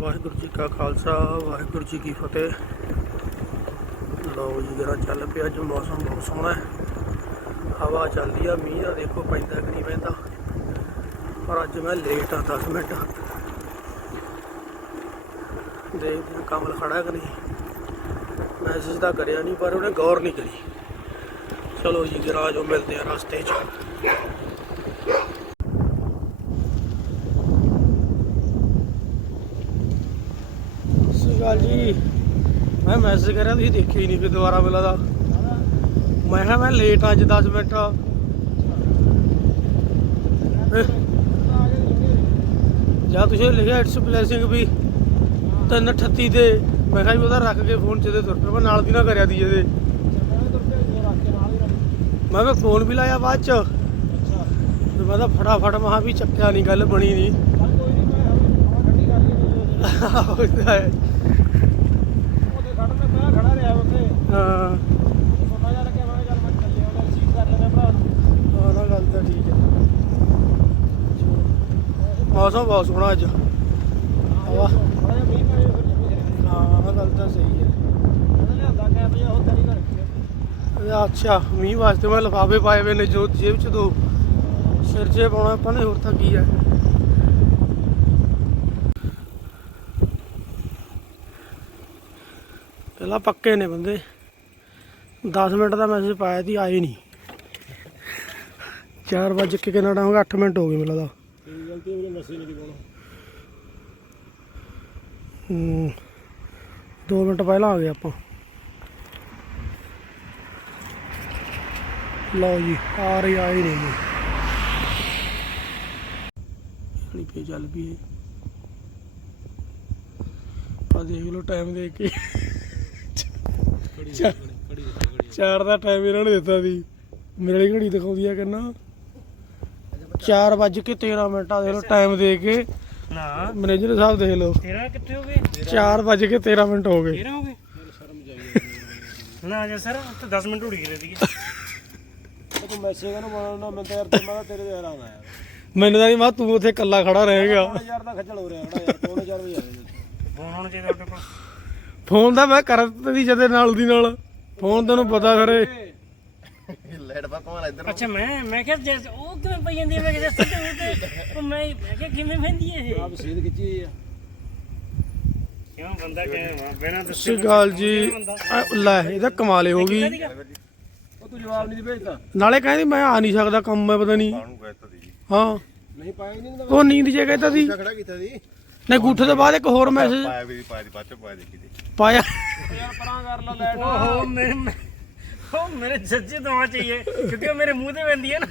ਵਾਹਿਗੁਰੂ ਜੀ ਕਾ ਖਾਲਸਾ, ਵਾਹਿਗੁਰੂ ਜੀ ਕੀ ਫਤਿਹ। ਲਓ ਜੀ, ਜਰਾ ਚੱਲ ਪਿਆ ਅੱਜ ਮੌਸਮ ਬਹੁਤ ਸੋਹਣਾ ਹੈ। ਹਵਾ ਚੱਲਦੀ ਆ, ਮੀਂਹ ਆ, ਦੇਖੋ ਪੈਂਦਾ ਕਿ ਨਹੀਂ ਪੈਂਦਾ। ਪਰ ਅੱਜ ਮੈਂ ਲੇਟ ਆ 10 ਮਿੰਟ। ਦੇਖਦੇ ਹਾਂ ਕਮਲ ਖੜਾ ਕਿ ਨਹੀਂ? ਮੈਸੇਜ ਤਾਂ ਕਰਿਆ ਨਹੀਂ, ਪਰ ਉਹਨੇ ਗੌਰ ਨਹੀਂ ਕਰੀ। ਚਲੋ ਜੀ, ਜਰਾ ਜੋ ਮਿਲਦੇ ਆ ਰਸਤੇ 'ਚ ਸਤਿ ਸ਼੍ਰੀ ਅਕਾਲ ਜੀ ਮੈਂ ਮੈਸੇਜ ਕਰਿਆ ਤੁਸੀਂ ਦੇਖਿਆ ਹੀ ਨਹੀਂ ਫਿਰ ਦੁਬਾਰਾ ਮਿਲਾ ਦਾ। ਮੈਂ ਕਿਹਾ ਮੈਂ ਲੇਟ ਆ ਅੱਜ 10 ਮਿੰਟ। ਜਾਂ ਤੁਸੀਂ ਲਿਖਿਆ ਇਟਸ ਬਲੇਸਿੰਗ ਵੀ 338 ਤੇ ਮੈਂ ਕਿਹਾ ਵੀ ਉਹਦਾ ਰੱਖ ਕੇ ਫੋਨ ਚ ਦੇ ਤੁਰ ਪਿਆ ਨਾਲ ਦੀ ਨਾ ਕਰਿਆ ਦੀ ਇਹਦੇ। ਮੈਂ ਕਿਹਾ ਫੋਨ ਵੀ ਲਾਇਆ ਬਾਅਦ ਚ। ਤੇ ਮੈਂ ਤਾਂ ਫਟਾਫਟ ਮਹਾ ਵੀ ਚੱਕਿਆ ਨਹੀਂ ਗੱਲ ਬਣੀ ਨਹੀਂ ਉਹ ਤਾਂ ਹੈ। ਹਾਂ ਹਾਂ ਨਾ ਗੱਲ ਤਾਂ ਠੀਕ ਹੈ। ਮੌਸਮ ਬਹੁਤ ਸੋਹਣਾ ਅੱਜ। ਹਵਾ। ਹਾਂ ਆਹ ਗੱਲ ਤਾਂ ਸਹੀ ਹੈ। ਇਹ ਅੱਛਾ ਮੀਂਹ ਵਾਸਤੇ ਮੈਂ ਲਫਾਫੇ ਪਾਏ ਹੋਏ ਨੇ ਜੋ ਜੇਬ ਚ ਦੋ। ਸਿਰ 'ਚ ਪਾਉਣਾ ਆਪਾਂ ਨੇ ਹੋਰ ਤਾਂ ਕੀ ਹੈ। ਪਹਿਲਾਂ ਪੱਕੇ ਨੇ ਬੰਦੇ। 10 ਮਿੰਟ ਦਾ ਮੈਸੇਜ ਪਾਇਆ ਸੀ ਆਏ ਨਹੀਂ 4 ਵਜੇ ਕੇ ਕਿੰਨਾ ਟਾਈਮ ਹੋ ਗਿਆ? 8 ਮਿੰਟ ਹੋ ਗਏ ਮੈਨੂੰ ਲੱਗਦਾ। ਹੂੰ 2 ਮਿੰਟ ਪਹਿਲਾਂ ਆ ਗਏ ਆਪਾਂ। ਲਓ ਜੀ ਆ ਰਹੀ ਆਈ ਨਹੀਂ ਜੀ ਪੇ ਚੱਲ ਵੀ ਆ ਦੇਖ ਲਓ ਟਾਈਮ ਦੇਖ ਕੇ। ਚਾਰ ਦਾ ਟਾਈਮ ਇਹਨਾਂ ਨੇ ਦਿੱਤਾ ਸੀ। ਮੇਰੇ ਲਈ ਘੜੀ ਦਿਖਾਉਂਦੀ ਆ ਕਿੰਨਾ। 4 ਵੱਜ ਕੇ 13 ਮਿੰਟ ਆ ਦੇਖ ਲਓ ਟਾਈਮ ਦੇ ਕੇ। ਨਾ। ਮੈਨੇਜਰ ਸਾਹਿਬ ਦੇਖ ਲਓ। ਤੇਰਾ ਕਿੱਥੇ ਹੋ ਗਏ? 4 ਵੱਜ ਕੇ 13 ਮਿੰਟ ਹੋ ਗਏ। ਤੇਰਾ ਹੋ ਗਏ? ਨਾ ਜੇ ਸਰ ਤੇ 10 ਮਿੰਟ ਉੜੀ ਗਏ ਦੀ ਤੂੰ ਮੈਸੇਜ ਕਰਨਾ ਬਣਾਉਣਾ ਮੈਂ ਤਾਂ ਯਾਰ ਤੇ ਮੈਂ ਤੇਰੇ ਦੇ ਹੈਰਾਨ ਆਇਆ ਮੈਨੂੰ ਤਾਂ ਨਹੀਂ ਮਾ ਤੂੰ ਉੱਥੇ ਇਕੱਲਾ ਖੜਾ ਰਹੇਗਾ ਯਾਰ ਦਾ ਖੱਜਲ ਹੋ ਰਿਹਾ ਖੜਾ ਯਾਰ ਪੌਣੇ ਚਾਰ ਵਜੇ ਆ ਗਏ। ਫੋਨ ਹੋਣਾ ਚਾਹੀਦਾ ਆਪਣੇ ਕੋਲ। ਫੋਨ ਦਾ ਮੈਂ ਕਰ ਦਿੱਤੀ ਜਦੇ ਨਾਲ ਦੀ ਨਾਲ। ਫੋਨ ਤੈਨੂੰ ਪਤਾ ਖਰੇ। ਅੱਛਾ ਮੈਂ ਮੈਂ ਕਿਹਾ ਜੇ ਉਹ ਕਿਵੇਂ ਪਈ ਜਾਂਦੀ ਹੈ? ਮੈਂ ਕਿਹਾ ਸਿੱਧੇ ਤੇ। ਉਹ ਮੈਂ ਮੈਂ ਕਿਹਾ ਕਿਵੇਂ ਪੈਂਦੀ ਹੈ ਇਹ? ਆਪ ਸੀਧ ਖਿੱਚੀ ਹੋਈ ਆ। ਕਿਉਂ ਬੰਦਾ ਕਿਵੇਂ ਬਿਨਾਂ ਸਤਿ ਦੱਸੇ ਸ਼੍ਰੀ ਅਕਾਲ ਜੀ। ਲੈ ਇਹਦਾ ਕਮਾਲੇ ਹੋ ਗਈ। ਉਹ ਤੂੰ ਜਵਾਬ ਨਹੀਂ ਭੇਜਦਾ। ਨਾਲੇ ਕਹਿੰਦੀ ਮੈਂ ਆ ਨਹੀਂ ਸਕਦਾ ਕੰਮ ਮੈਂ ਪਤਾ ਨਹੀਂ। ਹਾਂ। ਨਹੀਂ ਪਾਇਆ ਹੀ ਨਹੀਂ ਉਹ ਨੀਂਦ ਜੇ ਕਹਿੰਦਾ ਸੀ। ਖੜਾ ਕੀਤਾ ਸੀ। ਨਹੀਂ ਗੁੱਠ ਤੋਂ ਬਾਅਦ ਇੱਕ ਹੋਰ ਮੈਸੇਜ ਪਾਇਆ ਵੀ ਪਾਇਆ ਦੀ ਬਾਅਦ ਚ ਪਾਇਆ ਦੇਖੀ ਦੇ ਪਾਇਆ। ਯਾਰ ਪਰਾਂ ਕਰ ਲਾ ਲੈਟ ਉਹ ਮੇਰੇ ਉਹ ਮੇਰੇ ਸੱਚੇ ਤੋਂ ਆ ਚਾਹੀਏ ਕਿਉਂਕਿ ਉਹ ਮੇਰੇ ਮੂੰਹ ਤੇ ਪੈਂਦੀ ਹੈ ਨਾ।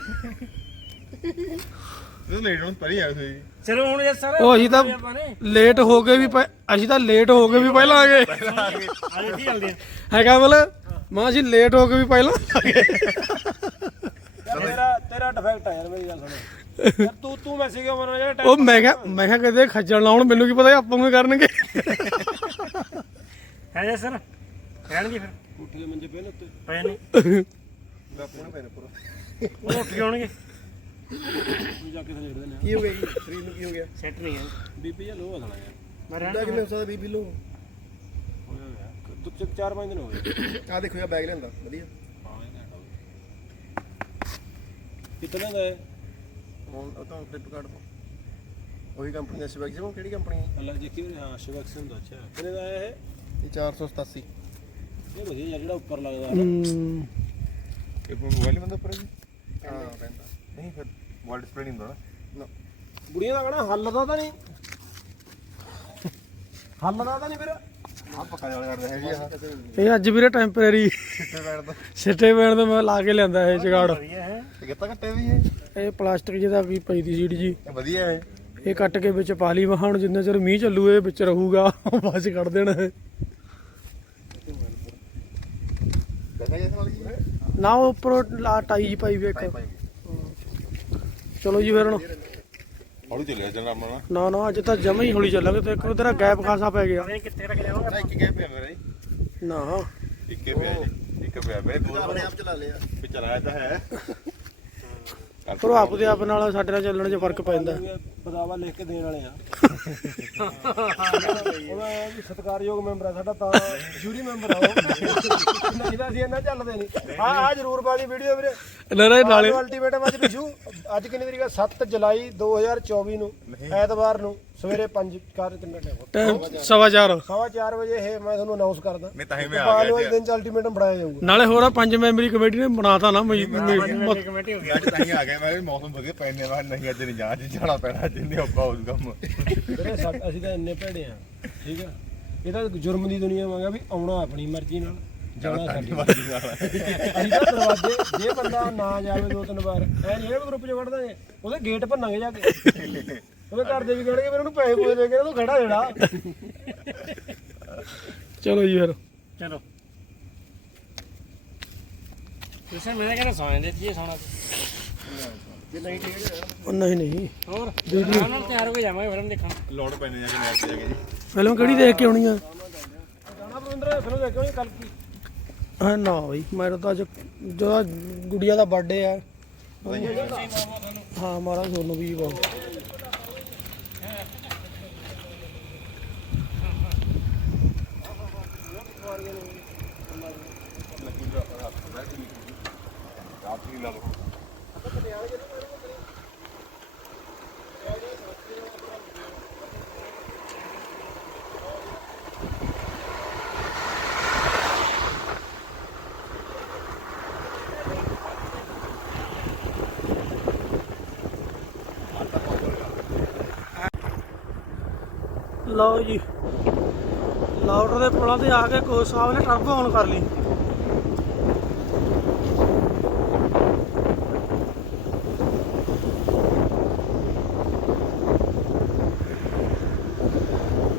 ਇਹ ਲੇਟ ਹੁਣ ਪਰੀ ਆ ਸੀ। ਚਲੋ ਹੁਣ ਜੇ ਸਰ ਉਹ ਅਸੀਂ ਤਾਂ ਆਪਾਂ ਨੇ। ਲੇਟ ਹੋ ਕੇ ਵੀ ਅਸੀਂ ਤਾਂ ਲੇਟ ਹੋ ਕੇ ਵੀ ਪਹਿਲਾਂ ਆ ਗਏ। ਕੀ ਚੱਲਦੇ ਹੈਗਾ ਬਲ ਮਾਂ ਅਸੀਂ ਲੇਟ ਹੋ ਕੇ ਵੀ ਪਹਿਲਾਂ ਆ ਗਏ। ਤੇਰਾ ਤੇਰਾ ਡਿਫੈਕਟ ਆ ਯਾਰ ਮੇਰੀ ਗੱਲ ਸੁਣ। ਯਾਰ ਤੂੰ ਤੂੰ ਮੈਸੇਜ ਕਿਉਂ ਬਣਾਉਣਾ ਜਿਹੜਾ ਉਹ ਮੈਂ ਕਿਹਾ ਮੈਂ ਕਿਹਾ ਕਿਤੇ ਖੱਜਲ ਲਾਉਣ ਮੈਨੂੰ ਕੀ ਪਤਾ ਆਪਾਂ ਨੂੰ ਕਰਨਗੇ। ਹੈ ਜੇ ਸਰ? ਰਹਿਣਗੇ ਫਿਰ। ਉੱਠ ਕੇ ਮੰਜੇ ਪਏ ਨੇ ਉੱਤੇ। ਪਏ ਨੇ। ਬਾਪੂ ਨੇ ਪੈਨ ਪੂਰਾ ਉਹ ਉੱਠ ਕੇ ਆਉਣਗੇ। ਤੂੰ ਜਾ ਕੇ ਥੱਲੇ ਦੇ ਨੇ। ਕੀ ਹੋ ਗਿਆ ਜੀ? ਸਰੀਰ ਨੂੰ ਕੀ ਹੋ ਗਿਆ? ਸੈੱਟ ਨਹੀਂ ਹੈ। ਬੀਪੀ ਜਾਂ ਲੋ ਆ ਥਣਾ ਯਾਰ ਮੈਂ ਕਿੰਨਾ ਰਹਿਣਾ ਕਿੰਨੇ ਹੋ ਸਕਦਾ ਬੀਬੀ ਲੋ ਹੋਇਆ ਹੋਇਆ ਤੂੰ ਚ- ਚਾਰ ਪੰਜ ਦਿਨ ਹੋ ਗਏ। ਆ ਦੇਖੋ ਇਹ ਬੈਗ ਲੈਂਦਾ ਵਧੀਆ ਕਿਤਨਾ ਦਾ ਹੈ? ਹੁਣ ਉਹ ਤਾਂ ਫਲਿੱਪਕਾਰਟ ਤੋਂ। ਉਹੀ ਕੰਪਨੀ ਦਾ ਸਿਵੈਕ ਜਿਵੇਂ ਕਿਹੜੀ ਕੰਪਨੀ ਹੈ? ਅੱਲਾ ਜੀ ਕਿਵੇਂ? ਹਾਂ ਸ਼ਿਵਕਸਨ ਦਾ ਅੱਛਾ। ਕਿੰਨੇ ਦਾ ਆਇਆ ਇਹ? ਇਹ 487 ਇਹ ਵਧੀਆ ਯਾਰ ਜਿਹੜਾ ਉੱਪਰ ਲੱਗਦਾ ਹਮ, ਇਹ ਮੋਬਾਈਲ ਬੰਦਾ ਉੱਪਰ ਜੀ? ਹਾਂ ਪੈਂਦਾ। ਨਹੀਂ ਫਿਰ ਮੋਬਾਈਲ ਡਿਸਪਲੇ ਨਹੀਂ ਹੁੰਦਾ ਨਾ। ਬੁੜੀਆਂ ਦਾ ਕਹਣਾ ਹੱਲ ਦਾ ਤਾਂ ਨਹੀਂ। ਹੱਲ ਦਾ ਤਾਂ ਨਹੀਂ ਫਿਰ। ਆ ਪੱਕਾ ਜਾਲ ਕਰਦਾ ਹੈ ਜੀ ਇਹ ਅੱਜ ਵੀਰੇ ਟੈਂਪਰੇਰੀ ਸਿੱਟੇ ਪੈਣ ਦਾ ਸਿੱਟੇ ਪੈਣ ਤੋਂ ਮੈਂ ਲਾ ਕੇ ਲਿਆਂਦਾ ਇਹ ਜਗਾੜ। ਵਧੀਆ ਕਿੱਤਾ ਘੱਟੇ ਵੀ ਇਹ ਇਹ ਪਲਾਸਟਿਕ ਜਿਹਦਾ ਵੀ ਪਈ ਦੀ ਸੀਟ ਜੀ। ਇਹ ਵਧੀਆ ਹੈ ਇਹ ਕੱਟ ਕੇ ਵਿੱਚ ਪਾ ਲਈ ਵਾ ਹੁਣ ਜਿੰਨਾ ਚਿਰ ਮੀਂਹ ਚੱਲੂ, ਇਹ ਵਿੱਚ ਰਹੂਗਾ। ਬਾਅਦ ਚ ਕੱਢ ਦੇਣਾ। ਨਾ, ਉਹ ਉੱਪਰ ਲਾ, ਟਾਈ ਜੀ ਪਾਈ ਵੀ ਇੱਕ। ਚਲੋ ਜੀ ਫਿਰ ਹੁਣ। ਹੌਲੀ ਚੱਲਿਆ ਜਰਾ ਆਪਣਾ ਨਾ। ਨਾ ਅੱਜ ਤਾਂ ਜਮਾ ਹੀ ਹੌਲੀ ਚੱਲਾਂਗੇ ਤੇ ਇੱਕ ਤੇਰਾ ਗੈਪ ਖਾਸਾ ਪੈ ਗਿਆ। ਕਿੱਥੇ ਰੱਖ ਲਿਆ ਨਾ ਇੱਕ ਗਏ ਪਿਆ ਮੇਰਾ ਜੀ। ਨਾ। ਇੱਕੇ ਪਿਆ ਜੀ। ਇੱਕ ਪਿਆ ਮੇਰੇ ਦੋ ਆਪਣੇ ਆਪ ਚਲਾ ਲਿਆ। ਵੀ ਚਲਾਇਆ ਤਾਂ ਹੈ। ਪਰ ਉਹ ਆਪਦੇ ਆਪ ਨਾਲ ਸਾਡੇ ਨਾਲ ਚੱਲਣ 'ਚ ਫ਼ਰਕ ਪੈਂਦਾ। ਬਦਾਵਾ ਲਿਖ ਕੇ ਦੇਣ ਵਾਲੇ ਆ। ਉਹਦਾ ਇਹ ਵੀ ਸਤਿਕਾਰਯੋਗ ਮੈਂਬਰ ਆ ਸਾਡਾ ਤਾਂ ਜੂਰੀ ਮੈਂਬਰ ਆ ਉਹ। ਨਹੀਂ ਤਾਂ ਅਸੀਂ ਇਹਨਾਂ ਚੱਲਦੇ ਨਹੀਂ। ਆ ਆ ਜ਼ਰੂਰ ਪਾ ਦੀ ਵੀਡੀਓ ਵੀਰੇ। ਨਾਲੇ ਨਾਲੇ ਅਲਟੀਮੇਟਮ ਅੱਜ ਪਿਛੂ ਅੱਜ ਕਿੰਨੀ ਤਰੀਕ ਆ? 7 ਜੁਲਾਈ 2024 ਨੂੰ ਐਤਵਾਰ ਨੂੰ। ਸਵੇਰੇ 5 ਕਰ ਕਿੰਨਾ ਟਾਈਮ ਟਾਈਮ ਸਵਾ ਚਾਰ। ਸਵਾ 4 ਵਜੇ ਇਹ ਮੈਂ ਤੁਹਾਨੂੰ ਅਨਾਉਂਸ ਕਰਦਾ। ਨਹੀਂ ਤਾਂ ਹੀ ਮੈਂ ਆ ਪਾਲ ਗਿਆ ਵਾਲੇ ਦਿਨ ਚ ਅਲਟੀਮੇਟਮ ਬਣਾਇਆ ਜਾਊਗਾ। ਨਾਲੇ ਹੋਰ ਆ ਪੰਜ ਮੈਂਬਰੀ ਕਮੇਟੀ ਨੇ ਬਣਾਤਾ ਨਾ ਮਈ- ਮਈ- ਕਮੇਟੀ ਹੋ ਜੀ। ਅੱਜ ਤਾਂ ਹੀ ਆ ਗਿਆ ਮੈਂ ਵੀ ਮੌਸਮ ਵਧੀਆ ਪੈਣੇ ਮੈਂ ਨਹੀਂ ਅੱਜ ਨਹੀਂ ਜਾ ਅੱਜ ਜਾਣਾ ਪੈਣਾ ਅੱਜ ਇੰਨੇ ਔਖਾ ਹੋ ਕੰਮ। ਵੀਰੇ ਸਾ- ਅਸੀਂ ਤਾਂ ਇੰਨੇ ਭੇੜੇ ਆ ਠੀਕ ਆ? ਇਹ ਤਾਂ ਜੁਰਮ ਦੀ ਦੁਨੀਆ ਵਾਂਗਾ ਵੀ ਆਉਣਾ ਆਪਣੀ ਮਰਜ਼ੀ ਨਾਲ ਜਾਣਾ ਸਾਡੀ ਮਰਜ਼ੀ ਨਾਲ। ਅਸੀਂ ਤਾਂ ਦਰਵਾਜ਼ੇ ਜੇ ਬੰਦਾ ਨਾ ਜਾਵੇ ਦੋ ਤਿੰਨ ਵਾਰ ਐ ਨਹੀਂ ਇਹ ਗਰੁੱਪ ਚ ਵੜ ਦਾਂਗੇ ਉਹਦੇ ਗੇਟ ਭੰਨਾਂਗੇ ਜਾ ਕੇ। ਉਹਦੇ ਘਰ ਦੇ ਵੀ ਕਹਿਣਗੇ ਫਿਰ ਉਹਨੂੰ ਪੈਸੇ ਪੂਏ ਦੇ ਕੇ ਤੂੰ ਖੜਾ ਜਿਹੜਾ। ਚਲੋ ਜੀ ਫਿਰ। ਚਲੋ। ਤੁਸੀਂ ਮੈਂ ਕਹਿੰਦਾ ਸੌਂ ਜਾਂਦੇ ਜੀ ਸੌਣਾ ਉਹ ਨਹੀਂ ਨਹੀਂ। ਹੋਰ? ਵੀਡੀਓ ਨਾਲ ਤਿਆਰ ਹੋ ਕੇ ਜਾਵਾਂਗੇ ਫਿਲਮ ਦੇਖਣ। ਲੋਡ ਪੈਣੇ ਜਾ ਕੇ ਨੈਟ ਤੇ ਜਾ ਕੇ ਜੀ। ਫਿਲਮ ਕਿਹੜੀ ਦੇਖ ਕੇ ਆਉਣੀ ਆ? ਜਾਣਾ ਪ੍ਰਵਿੰਦਰ ਫਿਲਮ ਦੇਖਿਓ ਜੀ ਕੱਲ ਕੀ। ਹਾਂ ਨਾ ਬਈ ਮੇਰਾ ਤਾਂ ਅੱਜ ਜਿਹੜਾ ਗੁੜੀਆ ਦਾ ਬਰਥਡੇ ਆ। ਹਾਂ ਮਾਰਾ ਸੋਨੂੰ ਵੀ ਬਹੁਤ। ਆਪ ਹੀ ਲਾ ਲਓ ਲਓ ਜੀ। ਲਾਊਡਰ ਦੇ ਪੁਲਾਂ ਤੇ ਆ ਕੇ ਕੋਚ ਸਾਹਿਬ ਨੇ ਟਰਬੋ ਆਨ ਕਰ ਲਈ।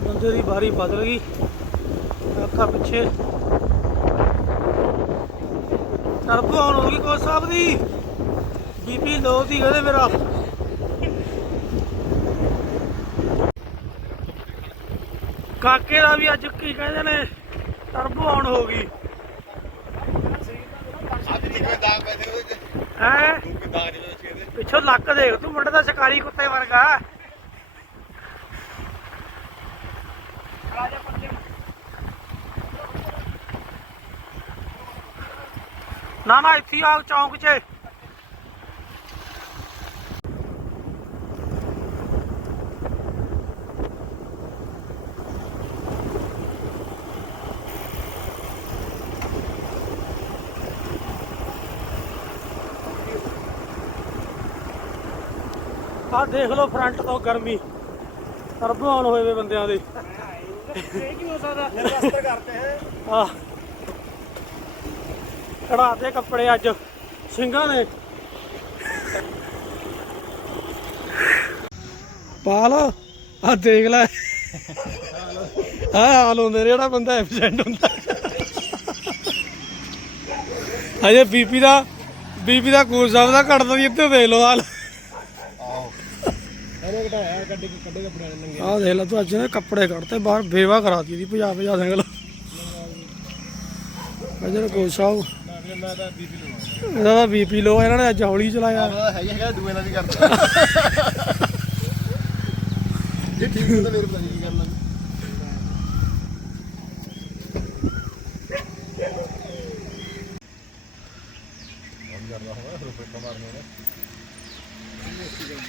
ਬੰਦੇ ਦੀ ਬਾਰੀ ਬਦਲ ਗਈ। ਅੱਖਾਂ ਪਿੱਛੇ। ਟਰਬੋ ਆਨ ਹੋ ਗਈ ਕੋਚ ਸਾਹਿਬ ਦੀ। ਬੀਪੀ ਲੋ ਦੀ ਕਹਿੰਦੇ ਮੇਰਾ। ਕਾਕੇ ਦਾ ਵੀ ਅੱਜ ਕੀ ਕਹਿੰਦੇ ਨੇ ਟਰਬੋ ਆਨ ਹੋ ਗਈ। ਹੈ? ਪਿੱਛੋਂ ਲੱਕ ਦੇਖ ਤੂੰ ਮੁੰਡੇ ਦਾ ਸ਼ਿਕਾਰੀ ਕੁੱਤੇ ਵਰਗਾ। ਨਾ ਨਾ ਇੱਥੇ ਆ ਚੌਂਕ 'ਚ। ਆਹ ਦੇਖ ਲਓ ਫਰੰਟ ਤੋਂ ਗਰਮੀ। ਟਰਬੋ ਆਨ ਹੋਏ ਵੇ ਬੰਦਿਆਂ ਦੇ। ਇਹ ਕੀ ਹੋ ਸਕਦਾ ਰਸਤੇ ਕਰਦੇ ਹੈ ਆ ਕਢਾਤੇ ਕੱਪੜੇ ਅੱਜ, ਸਿੰਘਾਂ ਦੇ ਪਾਲ ਆ ਦੇਖ ਲੈ। ਆ ਹਾਲ ਹੁੰਦੇ ਨੇ ਜਿਹੜਾ ਬੰਦਾ ਐਬਸੈਂਟ ਹੁੰਦਾ। ਅਜੇ ਬੀਪੀ ਦਾ ਬੀਪੀ ਦਾ ਕੋਚ ਸਾਹਿਬ ਦਾ ਘਟਦਾ ਨਹੀਂ, ਇੱਥੇ ਦੇਖ ਲਓ ਹਾਲ ਇਹਨੇ ਘਟਾਇਆ ਕੱਢੇ ਕੱਢੇ ਕੱਪੜੇ ਨੰਗੇ। ਆਹ ਦੇਖ ਲੈ ਤੂੰ ਅੱਜ ਨੇ ਕੱਪੜੇ ਕੱਢਤੇ ਬਾਹਰ ਬੇਵਾ ਕਰਾਤੀ ਇਹਦੀ ਭਜਾ ਭਜਾ ਸਿੰਗਲ। ਅਜੇ ਕੋਚ ਸਾਹਿਬ ਮੈਂ ਤਾਂ ਬੀਪੀ ਲੋ ਇਹਨਾਂ ਨੇ ਅੱਜ ਹੌਲੀ ਚਲਾਇਆ। ਹੈਗਾ ਹੈਗਾ ਦੂਏ ਨਾਲ ਵੀ ਕਰਦਾ ਜੇ ਠੀਕ ਹੁੰਦਾ ਮੇਰੇ ਪਤਾ ਨਹੀਂ ਕੀ ਕਰਨਾ।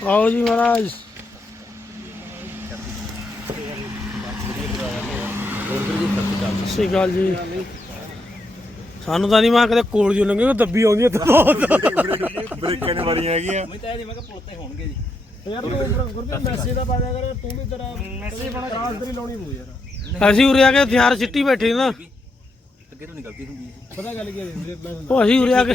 ਆਓ ਜੀ ਮਹਾਰਾਜ। ਸ਼੍ਰੀ ਅਕਾਲ ਜੀ। ਸਾਨੂੰ ਤਾਂ ਨਹੀਂ ਮੈਂ ਕਦੇ ਕੋਲ ਦੀ ਲੰਘੇ ਦੱਬੀ ਆਉਂਦੀ ਹੈ ਤਾਂ ਬਹੁਤ ਬ੍ਰੇਕਾਂ ਨੇ ਵਾਰੀਆਂ ਹੈਗੀਆਂ। ਯਾਰ ਤੂੰ ਗੁਰਪ੍ਰੀਤ ਮੈਸੇਜ ਦਾ ਪਾ ਦਿਆ ਕਰ ਤੂੰ ਵੀ ਤੇਰਾ ਮੈਸੇਜ ਬਣਾ ਤੇਰੀ ਲਾਉਣੀ ਪਊ ਯਾਰ। ਅਸੀਂ ਉਰੇ ਆ ਕੇ ਹਥਿਆਰ ਸਿੱਟੀ ਬੈਠੇ ਨਾ। ਪਤਾ ਗੱਲ ਕੀ ਹੈ ਮੈਂ ਉਹ ਅਸੀਂ ਉਰੇ ਆ ਕੇ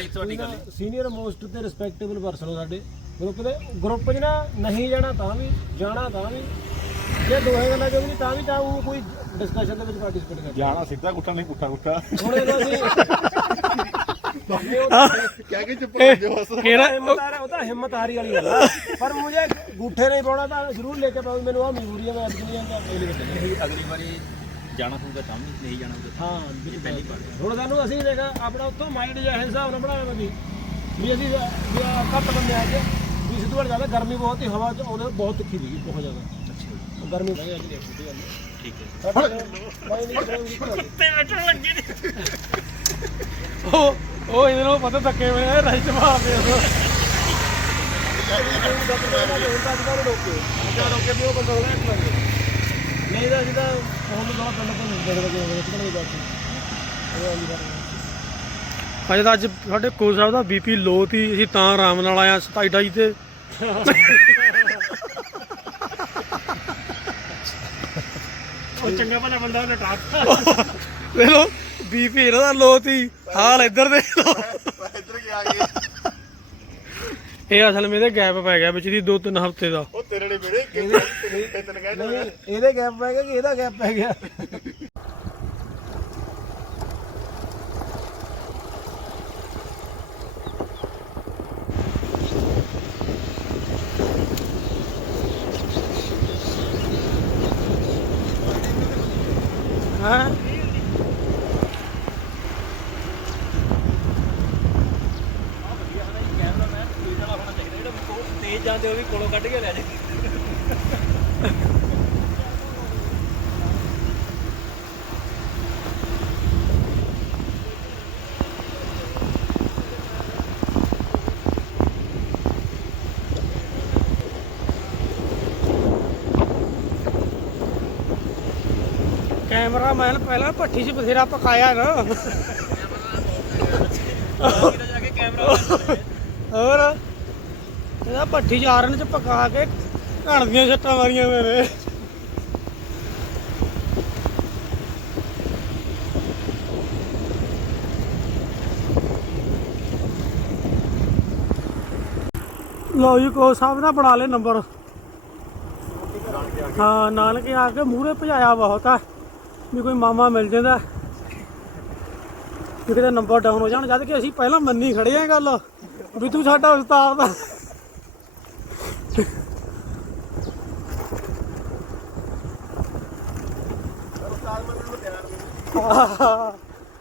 ਸੀਨੀਅਰ ਮੋਸਟ ਤੇ ਰਿਸਪੈਕਟੇਬਲ ਪਰਸਨ ਹੋ ਸਾਡੇ। ਗਰੁੱਪ ਦੇ ਗਰੁੱਪ 'ਚ ਨਾ ਨਹੀਂ ਜਾਣਾ ਤਾਂ ਵੀ ਜਾਣਾ ਤਾਂ ਵੀ। ਜੇ ਦੋਹੇ ਗੱਲਾਂ ਜੋ ਵੀ ਤਾਂ ਵੀ ਤਾਂ ਉਹ ਕੋਈ ਡਿਸਕਸ਼ਨ ਦੇ ਵਿੱਚ ਪਾਰਟਿਸਿਪੇਟ ਕਰ ਜਾਣਾ ਸਿੱਧਾ ਗੁੱਠਾ ਨਹੀਂ ਪੁੱਠਾ ਗੁੱਠਾ। ਹੁਣ ਇਹਦਾ ਅਸੀਂ ਕਹਿ ਕੇ ਚੁੱਪ ਕਰ ਜਾਓ ਬਸ। ਕਿਹੜਾ ਹਿੰਮਤ ਆ ਰਿਹਾ ਉਹ ਤਾਂ ਹਿੰਮਤ ਹਾਰੀ ਵਾਲੀ ਗੱਲ ਆ। ਪਰ ਮੁਝੇ ਗੂਠੇ ਨਹੀਂ ਪਾਉਣਾ ਤਾਂ ਜ਼ਰੂਰ ਲੈ ਕੇ ਪਾਉਂ ਮੈਨੂੰ ਆ ਮਜਬੂਰੀ ਹੈ ਮੈਂ ਅੱਜ ਨਹੀਂ ਜਾਂਦਾ ਪਹਿਲੀ ਗੱਲ ਅਗਲੀ ਵਾਰੀ ਜਾਣਾ ਹੋਊਗਾ ਤਾਂ ਵੀ ਨਹੀਂ ਜਾਣਾ ਹੋਊਗਾ ਹਾਂ ਪਹਿਲੀ ਵਾਰ ਹੁਣ ਸਾਨੂੰ ਅਸੀਂ ਦੇਖ ਆਪਣਾ ਉੱਥੋਂ ਮਾਈਂਡ ਜਿਹਾ ਹਿਸਾਬ ਨਾਲ ਬਣਾਇਆ ਮੈਂ ਵੀ ਵੀ ਅਸੀਂ ਵੀ ਆਹ ਘੱਟ ਬੰਦੇ ਆ ਕੇ ਵੀ ਬੀਬੀ ਸਿੱਧੂ ਵਾਲਾ ਜ਼ਿਆਦਾ ਗਰਮੀ ਬਹੁਤ ਹੀ ਹਵਾ ਚ ਆਉਂਦੇ ਬਹੁਤ ਤਿੱਖੀ ਸੀਗੀ ਬਹੁਤ ਜ਼ਿਆਦਾ। ਗਰਮੀ ਠੀਕ ਹੈ। ਤੇ ਬੈਠਣ ਲੱਗੇ ਨੇ। ਉਹ ਉਹ ਇਹਨਾਂ ਨੂੰ ਪਤਾ ਧੱਕੇ ਹੋਏ ਆ ਰਾਈਟ ਮਾਰਦੇ ਆ। ਨਹੀਂ ਤਾਂ ਜਿਹਦਾ ਹੁਣ ਦਾ ਪਿੰਡ ਤੋਂ ਨਹੀਂ ਦੇਖਦਾ ਕਿ ਉਹ ਕਿਹਨੇ ਜਾ ਕੇ। ਉਹ ਆਲੀ ਬਾਤ ਅੱਜ ਤਾਂ ਅੱਜ ਸਾਡੇ ਕੋਚ ਸਾਹਿਬ ਦਾ ਬੀਪੀ ਲੋ ਤੀ ਅਸੀਂ ਤਾਂ ਆਰਾਮ ਨਾਲ ਆਇਆ 27 28 ਤੇ। ਉਹ ਚੰਗਾ ਭਲਾ ਬੰਦਾ ਉਹਨੇ ਲੋ ਬੀਪੀ ਇਹਨਾਂ ਦਾ ਲੋ ਤੀ। ਹਾਲ ਇੱਧਰ ਦੇ ਲੋ ਇੱਧਰ ਕੀ ਆ ਗਏ ਇਹ ਅਸਲ ਵਿੱਚ ਗੈਪ ਪੈ ਗਿਆ ਵਿੱਚ ਦੀ 2-3 ਹਫ਼ਤੇ ਦਾ। ਉਹ ਤੇਰੇ ਨੇ ਮੇਰੇ ਕਿੰਨੇ ਤੈਨੂੰ ਕਹਿੰਦਾ ਨਹੀਂ ਇਹਦੇ ਗੈਪ ਪੈ ਗਿਆ ਕਿ ਇਹਦਾ ਗੈਪ ਪੈ ਗਿਆ ਹੈ ਕੈਮਰਾਮੈਨ ਸਪੀਡ ਵਾਲਾ ਹੋਣਾ ਚਾਹੀਦਾ ਜਿਹੜਾ ਕੋਲ ਤੇਜ਼ ਜਾਂਦੇ ਉਹ ਵੀ ਕੋਲੋਂ ਕੱਢ ਕੇ ਲੈ ਜਾਏ ਕੈਮਰਾਮੈਨ ਪਹਿਲਾਂ ਭੱਠੀ 'ਚ ਬਥੇਰਾ ਪਕਾਇਆ ਨਾ। ਜਾ ਕੇ ਕੈਮਰਾ ਹੋਰ? ਇਹਦਾ ਭੱਠੀ 'ਚ ਆਰਨ 'ਚ ਪਕਾ ਕੇ ਘਣ ਦੀਆਂ ਛੱਟਾਂ ਮਾਰੀਆਂ ਮੇਰੇ। ਲਓ ਜੀ, ਕੋ ਸਾਹਿਬ ਦਾ ਬਣਾ ਲੈ ਨੰਬਰ ਹਾਂ, ਨਾਨਕੇ ਆ ਕੇ ਮੂਹਰੇ ਭਜਾਇਆ ਬਹੁਤ ਆ। ਵੀ ਕੋਈ ਮਾਮਾ ਮਿਲ ਜਾਂਦਾ। ਵੀ ਕਿਤੇ ਨੰਬਰ ਡਾਊਨ ਹੋ ਜਾਣ, ਜਦ ਕਿ ਅਸੀਂ ਪਹਿਲਾਂ ਮੰਨੀ ਖੜੇ ਆ ਗੱਲ, ਵੀ ਤੂੰ ਸਾਡਾ ਉਸਤਾਦ ਆ।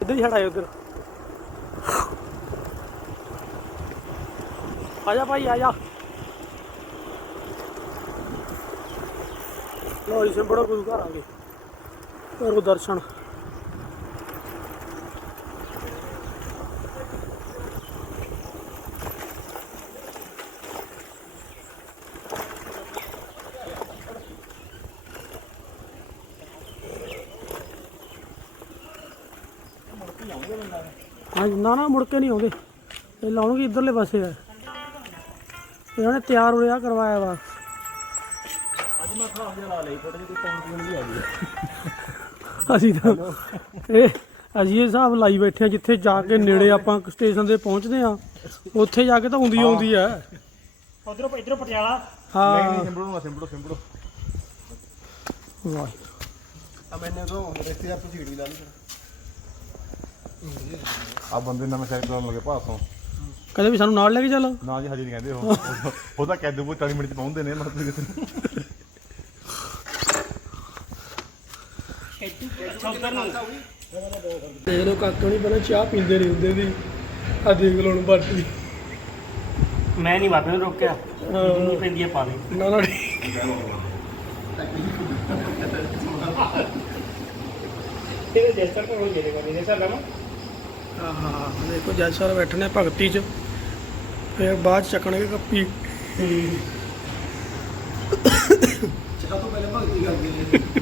ਇੱਧਰ ਹੀ ਛੜਾਏ ਉਧਰ। ਆ ਜਾ ਭਾਈ, ਆ ਜਾ। ਲੋ ਜੀ ਬੜਾ ਗੁਰੂ ਘਰ ਆ ਗਏ। ਕਰੋ ਦਰਸ਼ਨ। ਹਾਂ ਨਾ ਨਾ, ਮੁੜ ਕੇ ਨਹੀਂ ਆਉਂਦੇ। ਇਹ ਲਾਉਣਗੇ ਇਧਰਲੇ ਪਾਸੇ ਆ। ਇਹਨਾਂ ਨੇ ਤਿਆਰ ਹੋਇਆ, ਕਰਵਾਇਆ ਵਾ। ਅੱਜ ਮੈਂ ਖਾਸ ਜਿਹਾ ਲਾ ਲਈ ਥੋੜੇ ਜਿਹੀ ਕੋਈ ਪੌਣ ਪੂਣ ਵੀ ਆ ਗਈ। ਅਸੀਂ ਤਾਂ ਇਹ ਅਸੀਂ ਇਹ ਹਿਸਾਬ ਲਾਈ ਬੈਠੇ ਆ ਜਿੱਥੇ ਜਾ ਕੇ ਨੇੜੇ ਆਪਾਂ ਸਟੇਸ਼ਨ ਤੇ ਪਹੁੰਚਦੇ ਆ ਉੱਥੇ ਜਾ ਕੇ ਤਾਂ ਹੁੰਦੀ ਆਉਂਦੀ ਆ। ਉਧਰੋਂ ਇਧਰੋਂ ਪਟਿਆਲਾ। ਹਾਂ। ਸਿੰਬਲੋ ਨੂੰ ਸਿੰਬਲੋ ਸਿੰਬਲੋ ਵਾਹ। ਆ ਮੈਨੇ ਤੋਂ ਰਿਸ਼ਤੇਦਾਰ ਤੋਂ ਸੀੜੀ ਲਾ ਲਈ ਆ ਬੰਦੇ ਨਵੇਂ ਸਾਈਡ ਤੋਂ ਲੱਗੇ ਪਾਸੋਂ ਕਦੇ ਵੀ ਸਾਨੂੰ ਨਾਲ ਲੈ ਕੇ ਚੱਲ। ਨਾ ਜੀ ਹਜੇ ਨਹੀਂ ਕਹਿੰਦੇ ਉਹ। ਉਹ ਤਾਂ ਕੈਦੇ ਕੋ 40 ਮਿੰਟ ਚ ਪਹੁੰਚਦੇ ਨੇ ਮਤਲਬ ਕਿਤੇ ਅੱਛਾ ਉਧਰ ਨੂੰ ਦੇਖ ਲੋ ਕਾਕਾ ਨਹੀਂ ਪਹਿਲਾਂ ਚਾਹ ਪੀਂਦੇ ਨਹੀਂ ਹੁੰਦੇ ਸੀ। ਆ ਦੇਖ ਲੋ ਹੁਣ ਬਾਟੀ ਮੈਂ ਨਹੀਂ ਬਾਬੇ ਨੂੰ ਰੋਕਿਆ। ਜਿੰਨੀ ਪੈਂਦੀ ਹੈ ਪਾ ਦੇ। ਨਾ ਨਾ। ਇਹ ਜੈਸਰ ਕੋਲ ਜਿਹੜੇ ਕੋਲ ਜੈਸਰ ਲਮਾ ਆਹਾ ਦੇਖੋ ਜੱਜ ਸਾਹਿਬ ਬੈਠੇ ਨੇ ਭਗਤੀ ਚ। ਫਿਰ ਬਾਅਦ ਚੱਕਣਗੇ ਕੱਪੀ ਚਾਹ ਤੋਂ ਪਹਿਲੇ ਭਗਤੀ ਕਰਦੇ ਨੇ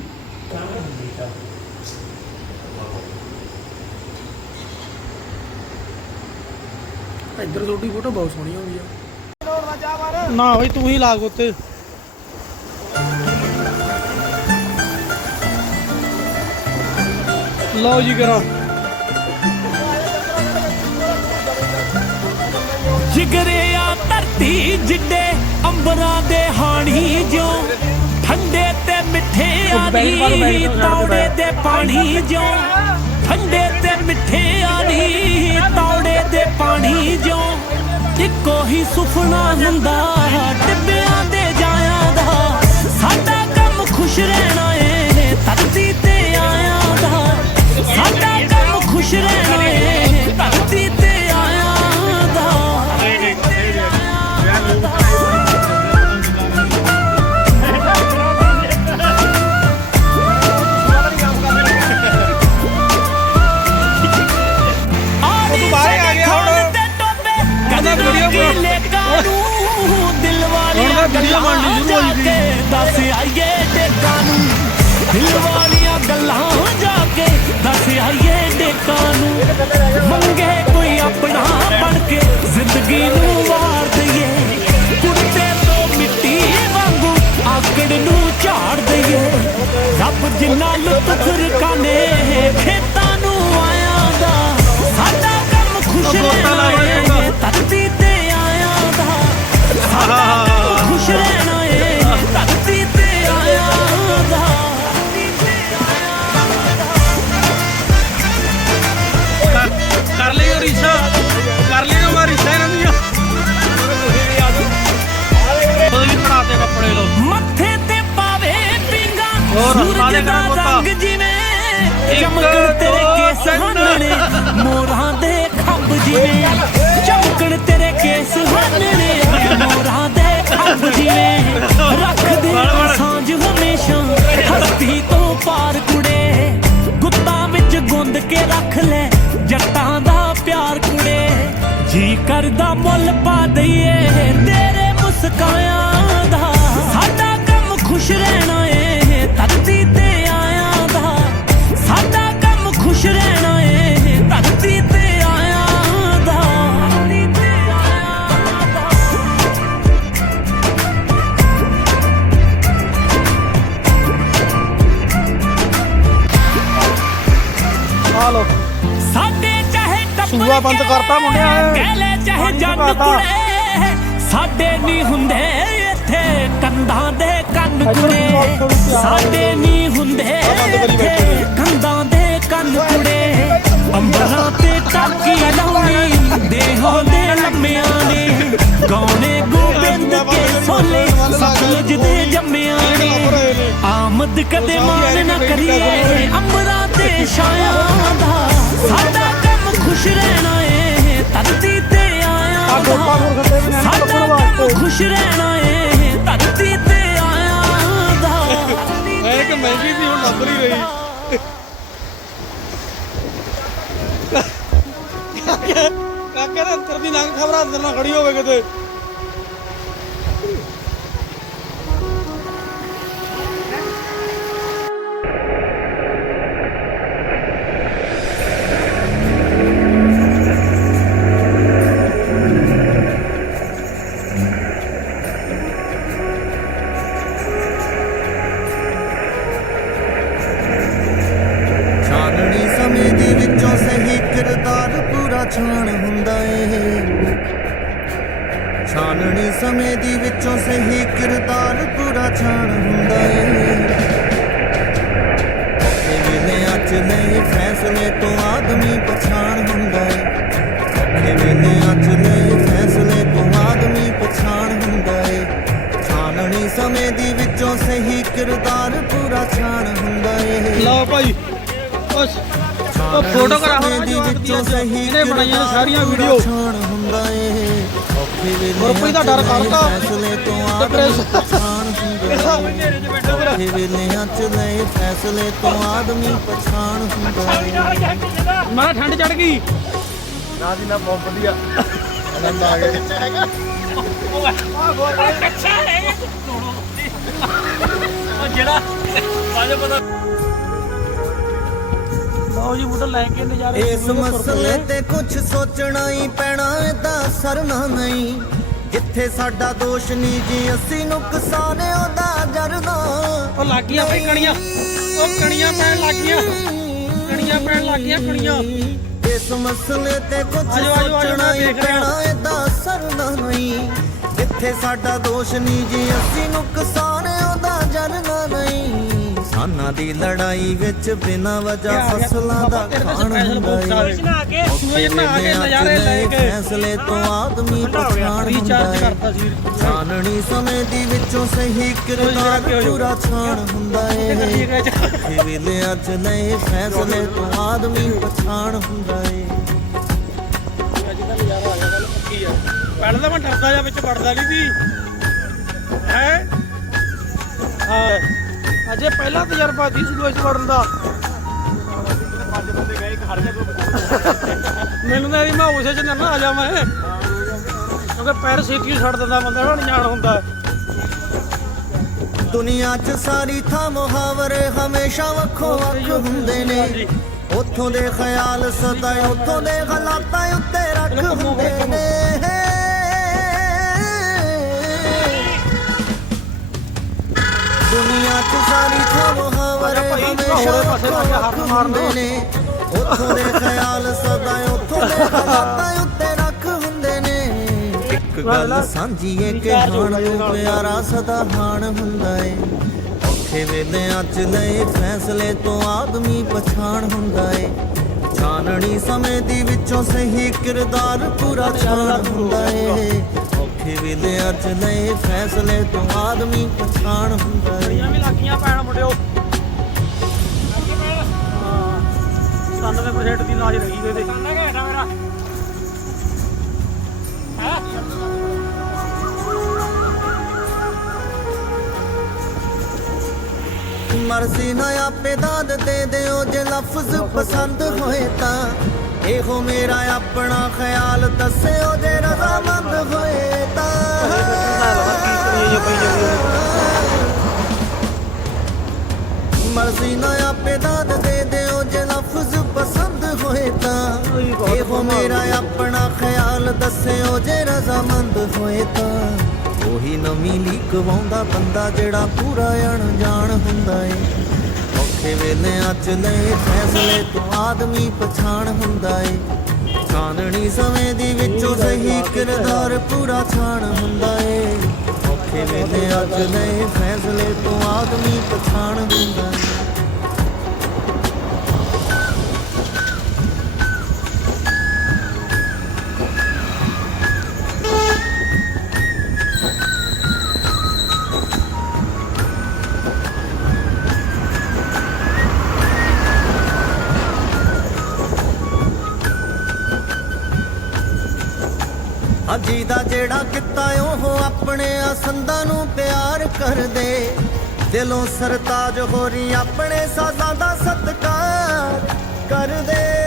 ਇੱਧਰ ਤੁਹਾਡੀ ਫੋਟੋ ਬਹੁਤ ਸੋਹਣੀ ਆਉਂਦੀ ਆ। ਨਾ ਬਈ ਤੂੰ ਹੀ ਲਾਗ ਉੱਤੇ। ਲਓ ਜੀ ਕਰਾਂ। ਜਿਗਰਿਆ ਧਰਤੀ ਜਿੱਡੇ ਅੰਬਰਾਂ ਦੇ ਹਾਣੀ ਜੋ ਠੰਡੇ ਤੇ ਮਿੱਠੇ ਤੇ ਤੌੜੇ। ਦੇ ਪਾਣੀ ਜੋ ਠੰਡੇ ਤੇ ਮਿੱਠੇ ਆਨੀ ਤੌੜੇ ਦੇ ਪਾਣੀ ਜੋ ਇੱਕੋ ਹੀ ਸੁਪਨਾ ਹੁੰਦਾ ਟਿੱਬਿਆਂ ਦੇ ਜਾਇਆਂ ਦਾ। ਸਾਡਾ ਕੰਮ ਖੁਸ਼ ਰਹਿਣਾ ਏ ਧਰਤੀ ਤੇ ਆਇਆਂ ਦਾ। ਸਾਡਾ ਕੰਮ ਖੁਸ਼ ਰਹਿਣਾ ਏ ਧਰਤੀ ਤੇ ਆਈਏ ਡੇਕਾਂ ਨੂੰ। ਦਿਲ ਵਾਲੀਆਂ ਗੱਲਾਂ ਜਾ ਕੇ ਦੱਸ ਆਈਏ ਡੇਕਾਂ ਨੂੰ। ਮੰਗੇ ਕੋਈ ਆਪਣਾ ਬਣ ਕੇ ਜ਼ਿੰਦਗੀ ਨੂੰ ਵਾਰ ਦਈਏ। ਕੁੜਤੇ ਤੋਂ ਮਿੱਟੀ ਵਾਂਗੂ ਆਕੜ ਨੂੰ ਝਾੜ ਦਈਏ। ਰੱਬ ਜਿੰਨਾ ਲੁਤਫ ਰਕਾਨੇ ਖੇਤਾਂ ਨੂੰ ਆਇਆਂ ਦਾ। ਸਾਡਾ ਕੰਮ ਖੁਸ਼ ਏ ਧਰਤੀ ਤੇ ਆਇਆਂ ਦਾ। ਸਾਡਾ ਪਾਰ ਕੁੜੇ, ਗੁੱਤਾਂ ਵਿੱਚ ਗੁੰਦ ਕੇ ਰੱਖ ਲੈ, ਜੱਟਾਂ ਦਾ ਪਿਆਰ ਕੁੜੇ। ਜੀ ਕਰਦਾ ਮੁੱਲ ਪਾ ਦਈਏ, ਤੇਰੇ ਮੁਸਕਾਇਆ ਬੰਦ ਕਰਤਾ ਮੁੰਡਿਆਂ ਨੇ। ਕਹਿ ਲੈ ਚਾਹੇ ਕਰਤਾ। ਕੁੜੇ ਸਾਡੇ ਨਹੀਂ ਹੁੰਦੇ ਇੱਥੇ ਕੰਧਾਂ ਦੇ ਕੰਨ ਕੁੜੇ ਸਾਡੇ ਨਹੀਂ ਹੁੰਦੇ ਇੱਥੇ ਕੰਧਾਂ ਦੇ ਕੰਨ ਕੁੜੇ ਅੰਬਰਾਂ ਤੇ ਟਾਕੀ ਲਾਉਣੀ ਦੇਹਾਂ ਦੇ ਲੰਮਿਆਂ ਨੇ। ਗਾਉਣੇ ਗੋਬਿੰਦ ਕੇ ਸੋਲੇ ਸਤਲੁਜ ਦੇ ਜੰਮਿਆਂ ਨੇ। ਆਮਦ ਕਦੇ ਮਾਨ ਨਾ ਕਰੀਏ। ਅੰਬਰਾਂ ਤੇ ਛਾਇਆ ਦਾ ਸਾਡਾ ਕੰਮ ਖੁਸ਼ ਰਹਿਣਾ ਆਇਆ ਆ ਸਾਡਾ ਕੰਮ ਖੁਸ਼ ਰਹਿਣਾ ਏ ਧਰਤੀ ਤੇ ਆਇਆ ਦਾ ਇਹ ਕਿ ਮਹਿੰਗੀ ਸੀ ਹੁਣ ਲੱਭ ਨਹੀਂ ਰਹੀ ਕਾਕੇ ਦੇ ਅੰਤਰ ਦੀ ਨੰਗ ਖਬਰਾਂ ਅੰਦਰ ਨਾ ਖੜੀ ਹੋਵੇ ਕਿਤੇ। ਪੂਰਾ ਵੀਡੀਓ। ਛਾਣ ਹੁੰਦਾ ਏ ਔਖੇ ਵੇਲੇ ਗੁਰਪ੍ਰੀਤ ਦਾ ਡਰ ਕਰਤਾ। ਫੈਸਲੇ ਤੋਂ ਤੇ ਪ੍ਰੈਸ। ਆਦਮੀ ਪਛਾਣ ਹੁੰਦਾ ਏ ਹਨੇਰੇ 'ਚ ਬੈਠੋ ਔਖੇ ਵੇਲਿਆਂ ਚ ਲਏ ਫੈਸਲੇ ਤੋਂ ਆਦਮੀ ਪਛਾਣ ਹੁੰਦਾ ਏ ਮਾਰਾ ਠੰਡ ਚੜ ਗਈ। ਨਾ ਜੀ ਨਾ ਬਹੁਤ ਵਧੀਆ। ਆਨੰਦ ਆ ਗਿਆ? ਅੱਛਾ ਹੈ ਉਹ ਜਿਹੜਾ ਪਤਾ ਲਓ ਜੀ ਲੈ ਕੇ ਨਜ਼ਾਰੇ ਇਸ ਮਸਲੇ ਤੇ ਕੁਝ ਸੋਚਣਾ ਹੀ ਪੈਣਾ ਇਹਦਾ ਸਰਨਾ ਨਹੀਂ। ਜਿੱਥੇ ਸਾਡਾ ਦੋਸ਼ ਨਹੀਂ ਜੀ ਅਸੀਂ ਨੁਕਸਾਨ ਉਹਦਾ ਜਰਨਾ। ਉਹ ਲੱਗ ਗਈਆਂ ਬਈ ਕਣੀਆਂ। ਉਹ ਕਣੀਆਂ ਪੈਣ ਲੱਗ ਗਈਆਂ ਕਣੀਆਂ ਪੈਣ ਲੱਗ ਗਈਆਂ ਕਣੀਆਂ। ਇਸ ਮਸਲੇ ਤੇ ਕੁਝ ਸੋਚਣਾ ਹੀ। ਪੈਣਾ ਇਹਦਾ ਸਰਨਾ ਨਹੀਂ। ਜਿੱਥੇ ਸਾਡਾ ਦੋਸ਼ ਨਹੀਂ ਜੀ ਅਸੀਂ ਨੁਕਸਾਨ ਉਹਦਾ ਜਰਨਾ ਨਹੀਂ। ਸਾਨਾਂ ਦੀ ਲੜਾਈ ਵਿੱਚ ਬਿਨਾਂ ਵਜ੍ਹਾ ਫਸਲਾਂ ਦਾ ਖਾਣ ਹੁੰਦਾ ਏ। ਕੁਛ ਨਾ ਕੇ ਸੂਏ ਨਹਾ ਕੇ ਨਜ਼ਾਰੇ ਲੈ ਕੇ। ਫੈਸਲੇ ਤੋਂ ਆਦਮੀ ਪਛਾਣ ਰੀਚਾਰਜ ਕਰਤਾ ਸੀ। ਚਾਨਣੀ ਸਮੇਂ ਦੀ ਵਿੱਚੋਂ ਸਹੀ ਕਿਰਦਾਰ ਪੂਰਾ ਛਾਣ ਹੁੰਦਾ ਏ। ਔਖੇ ਵੇਲਿਆਂ ਚ? ਲਏ ਫੈਸਲੇ ਤੋਂ ਆਦਮੀ ਪਛਾਣ ਹੁੰਦਾ ਏ। ਪਹਿਲਾਂ ਤਾਂ ਮੈਂ ਡਰਦਾ ਜਾਂ ਵਿੱਚ ਵੜਦਾ ਨਹੀਂ ਸੀ। ਹੈ? ਹਾਂ। ਅਜੇ ਪਹਿਲਾ ਤਜਰਬਾ ਸੀ ਸੂਏ ਚ ਵੜਨ ਦਾ। ਮੈਨੂੰ ਤਾਂ ਇਹਦੀ ਮੈਂ ਉਸੇ ਚ ਨਾ ਨਾ ਆ ਜਾ ਮੈਂ ਕਿਉਂਕਿ ਪੈਰ ਸੇਕੀ ਛੱਡ ਦਿੰਦਾ ਬੰਦਾ ਨਾ ਅਣਜਾਣ ਹੁੰਦਾ। ਦੁਨੀਆ 'ਚ ਸਾਰੀ ਥਾਂ ਮੁਹਾਵਰੇ ਹਮੇਸ਼ਾ ਵੱਖੋ ਵੱਖ ਹੁੰਦੇ ਨੇ। ਉੱਥੋਂ ਦੇ ਖਿਆਲ ਸਦਾ ਉੱਥੋਂ ਦੇ ਹਾਲਾਤਾਂ ਉੱਤੇ ਰੱਖ ਹੁੰਦੇ ਨੇ। ਦੁਨੀਆ 'ਚ ਸਾਰੀ ਥਾਂ ਮੁਹਾਵਰੇ ਭਾਈ, ਹਮੇਸ਼ਾ ਮਾਰ ਹੁੰਦੇ। ਨੇ। ਉੱਥੋਂ ਦੇ ਖਿਆਲ ਸਦਾ ਉੱਥੋਂ ਦੇ ਹਾਲਾਤਾਂ ਉੱਤੇ ਰੱਖ ਹੁੰਦੇ ਨੇ। ਇੱਕ ਗੱਲ ਸਾਂਝੀ ਏ ਕਿ ਹਾਣ ਨੂੰ ਪਿਆਰਾ ਸਦਾ ਹਾਣ ਹੁੰਦਾ ਏ। ਔਖੇ ਵੇਲਿਆਂ 'ਚ ਲਏ ਫੈਸਲੇ ਤੋਂ ਆਦਮੀ ਪਛਾਣ ਹੁੰਦਾ ਏ। ਛਾਨਣੀ ਸਮੇਂ ਦੀ ਵਿੱਚੋਂ ਸਹੀ ਕਿਰਦਾਰ ਪੂਰਾ ਛਾਣ ਹੁੰਦਾ ਏ। ਔਖੇ ਵੇਲਿਆਂ 'ਚ ਲਏ ਫੈਸਲੇ ਤੋਂ ਆਦਮੀ ਪਛਾਣ ਹੁੰਦਾ ਏ। ਵੀ ਲੱਗੀਆਂ ਪੈਣ ਮੁੰਡਿਓ। ਹਾਂ 97% ਦੀ ਲਾਜ ਰਹੀ ਇਹਦੇ ਕੰਨਾ ਘੇਟਾ ਮੇਰਾ। ਮਰਜ਼ੀ ਨਾ ਆਪੇ ਦਾਦ ਦੇ ਦਿਓ ਜੇ ਲਫ਼ਜ਼। ਪਸੰਦ ਹੋਏ ਤਾਂ। ਇਹੋ ਮੇਰਾ ਆਪਣਾ ਖਿਆਲ, ਦੱਸਿਓ ਜੇ ਰਜ਼ਾਮੰਦ ਹੋਏ ਤਾਂ। ਮਰਜ਼ੀ ਨਾ ਆਪੇ ਦਾਦ ਦੇ ਦਿਓ ਜੇ ਲਫ਼ਜ਼ ਪਸੰਦ ਹੋਏ ਤਾਂ। ਇਹੋ ਮੇਰਾ ਆਪਣਾ ਖਿਆਲ, ਦੱਸਿਓ ਜੇ ਰਜ਼ਾਮੰਦ ਹੋਏ ਤਾਂ। ਉਹੀ ਨਵੀਂ ਲੀਕ ਵਾਉਂਦਾ ਬੰਦਾ ਜਿਹੜਾ ਪੂਰਾ ਅਣਜਾਣ ਹੁੰਦਾ ਏ। ਔਖੇ ਵੇਲਿਆਂ 'ਚ ਲਏ ਫੈਸਲੇ ਤੋਂ ਆਦਮੀ ਪਛਾਣ ਹੁੰਦਾ ਏ। ਚਾਨਣੀ ਸਮੇਂ ਦੀ ਵਿੱਚੋਂ ਸਹੀ ਕਿਰਦਾਰ ਪੂਰਾ ਛਾਣ ਹੁੰਦਾ ਏ। ਔਖੇ ਵੇਲਿਆਂ 'ਚ ਲਏ ਫੈਸਲੇ ਤੋਂ ਆਦਮੀ ਪਛਾਣ ਹੁੰਦਾ ਏ। ਅਜੀ ਦਾ ਜਿਹੜਾ ਕੀਤਾ ਉਹ ਆਪਣੇ ਅਸੰਦਾਂ ਨੂੰ ਪਿਆਰ ਕਰਦੇ। ਦਿਲੋਂ ਸਰਤਾਜ ਹੋਰੀ ਆਪਣੇ ਸਾਜ਼ਾਂ ਦਾ ਸਤਿਕਾਰ ਕਰਦੇ।